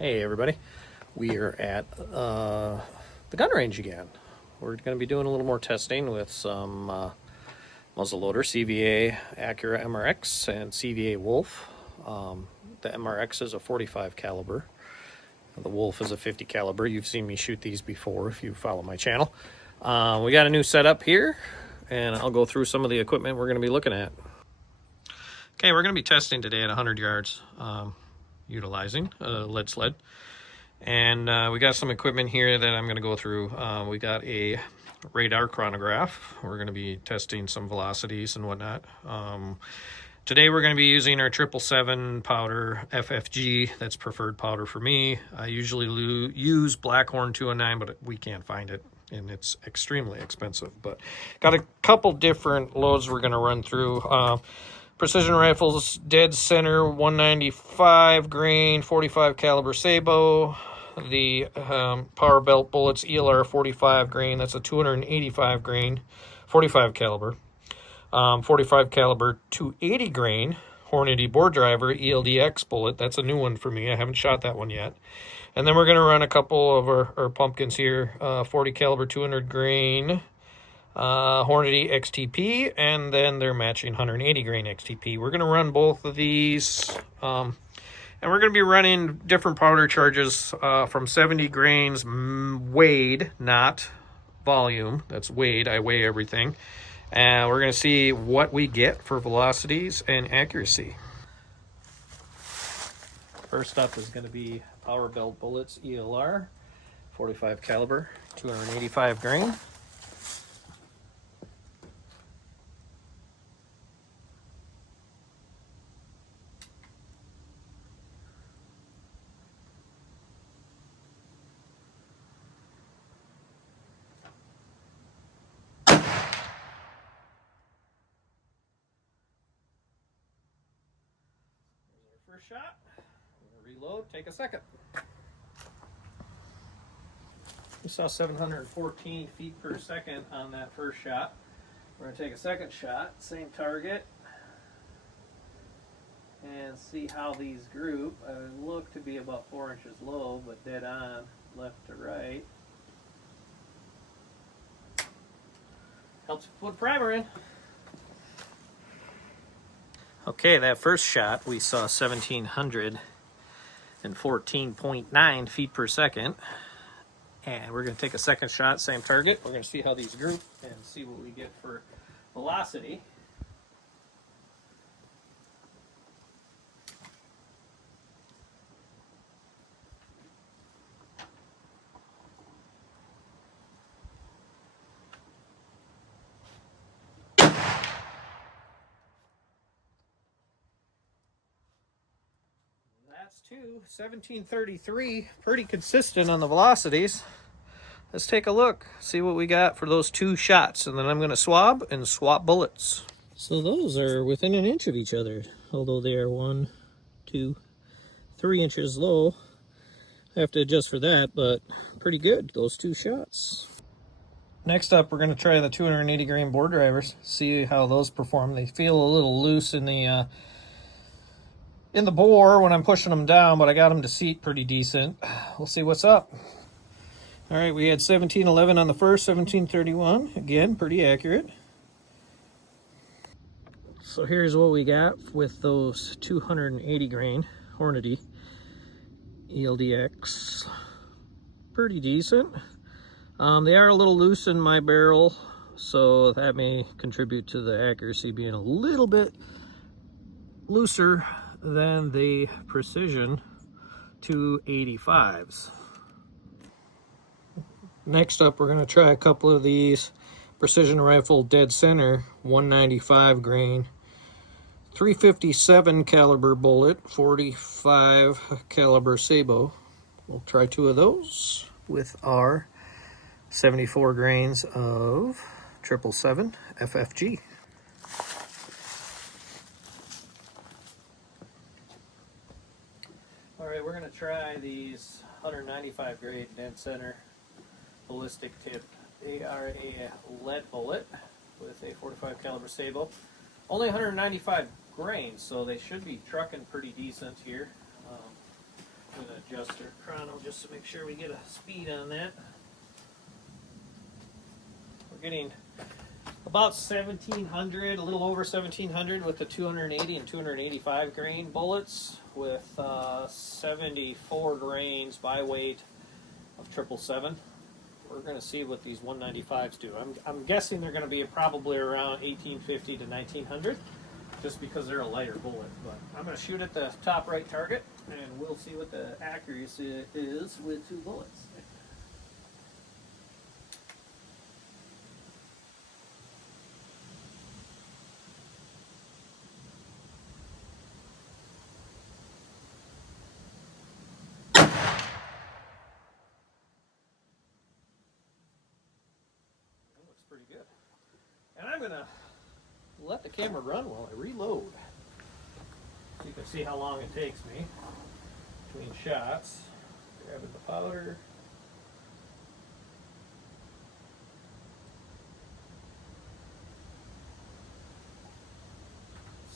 Hey everybody, we are at the gun range again. We're going to be doing a little more testing with some muzzleloader, CVA Accura MRX and CVA Wolf. The MRX is a 45 caliber. The Wolf is a 50 caliber. You've seen me shoot these before if you follow my channel. We got a new setup here, and I'll go through some of the equipment we're going to be looking at. Okay, we're going to be testing today at 100 yards. Utilizing a lead sled, and we got some equipment here that I'm going to go through. We got a radar chronograph. We're going to be testing some velocities and whatnot. Today we're going to be using our 777 powder FFG. That's preferred powder for me. I usually use Blackhorn 209, but we can't find it and it's extremely expensive. But got a couple different loads we're going to run through. Precision rifles, dead center, 195 grain, 45 caliber Sabo. The power belt bullets, ELR 45 grain. That's a 285 grain, 45 caliber. 45 caliber, 280 grain, Hornady bore driver, ELDX bullet. That's a new one for me. I haven't shot that one yet. And then we're going to run a couple of our pumpkins here. 40 caliber, 200 grain. Hornady XTP, and then they're matching 180 grain XTP. We're going to run both of these, and we're going to be running different powder charges from 70 grains weighed, not volume. That's weighed. I weigh everything. And we're going to see what we get for velocities and accuracy. First up is going to be power belt bullets, ELR, 45 caliber, 285 grain. First shot, reload, take a second. We saw 714 feet per second on that first shot. We're going to take a second shot, same target, and see how these group. I look to be about 4 inches low, but dead on, left to right. Helps put primer in. Okay, that first shot, we saw 1,714.9 feet per second. And we're going to take a second shot, same target. We're going to see how these group and see what we get for velocity. That's 1733, pretty consistent on the velocities. Let's take a look, see what we got for those two shots, and then I'm going to swab and swap bullets. So those are within an inch of each other, although they are 1, 2, 3 inches low. I have to adjust for that, but pretty good, those two shots. Next up, we're going to try the 280 grain bore drivers, see how those perform. They feel a little loose in the bore when I'm pushing them down, but I got them to seat pretty decent. We'll see what's up. All right, we had 1711 on the first, 1731. Again, pretty accurate. So here's what we got with those 280 grain Hornady ELDX. Pretty decent. They are a little loose in my barrel, so that may contribute to the accuracy being a little bit looser than the Precision 285s. Next up, we're going to try a couple of these precision rifle dead center 195 grain 357 caliber bullet, 45 caliber Sabo. We'll try two of those with our 74 grains of 777 FFG. All right, we're going to try these 195 grade dead center ballistic tip. They are a lead bullet with a 45 caliber Sabo. Only 195 grains, so they should be trucking pretty decent here. I'm going to adjust our chrono just to make sure we get a speed on that. We're getting about 1,700, a little over 1,700 with the 280 and 285 grain bullets with 74 grains by weight of 777. We're going to see what these 195s do. I'm guessing they're going to be probably around 1,850 to 1,900 just because they're a lighter bullet. But I'm going to shoot at the top right target and we'll see what the accuracy is with 2 bullets. Pretty good. And I'm going to let the camera run while I reload. So you can see how long it takes me between shots. Grabbing the powder.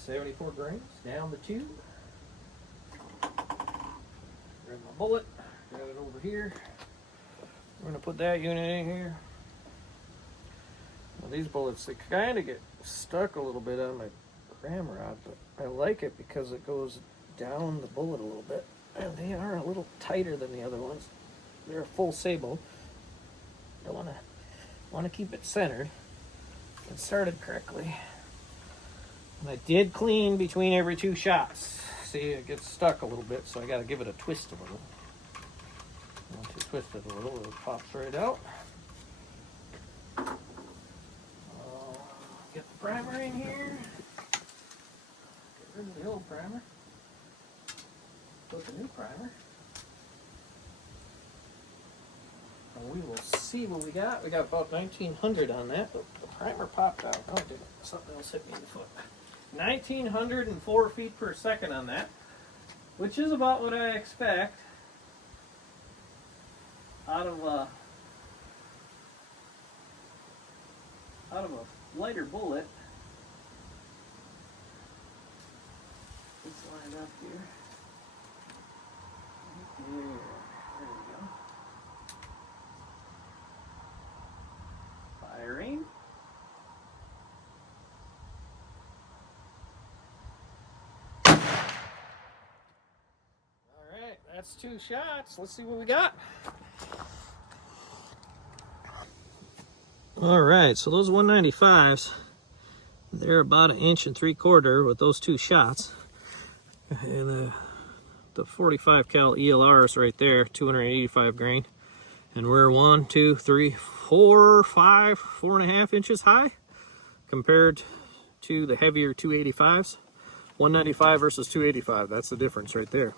$74 grains down the tube. Grab my bullet. Grab it over here. We're going to put that unit in here. Well, these bullets, they kind of get stuck a little bit on my ramrod, but I like it because it goes down the bullet a little bit. And they are a little tighter than the other ones. They're a full sable. I want to keep it centered and started correctly. And I did clean between every 2 shots. See, it gets stuck a little bit, so I got to give it a twist a little. Once you twist it a little, it pops right out. Get the primer in here. Get rid of the old primer. Put the new primer. And we will see what we got. We got about 1,900 on that, but the primer popped out. Oh, did it? Something else hit me in the foot. 1,904 feet per second on that, which is about what I expect out of a lighter bullet. Let's line it up here. There we go. Firing. All right, that's 2 shots. Let's see what we got. All right, so those 195s, they're about 1.75 inches with those 2 shots. And the 45 cal ELRs right there, 285 grain. And we're 1, 2, 3, 4, 5, 4.5 inches high compared to the heavier 285s. 195 versus 285, that's the difference right there.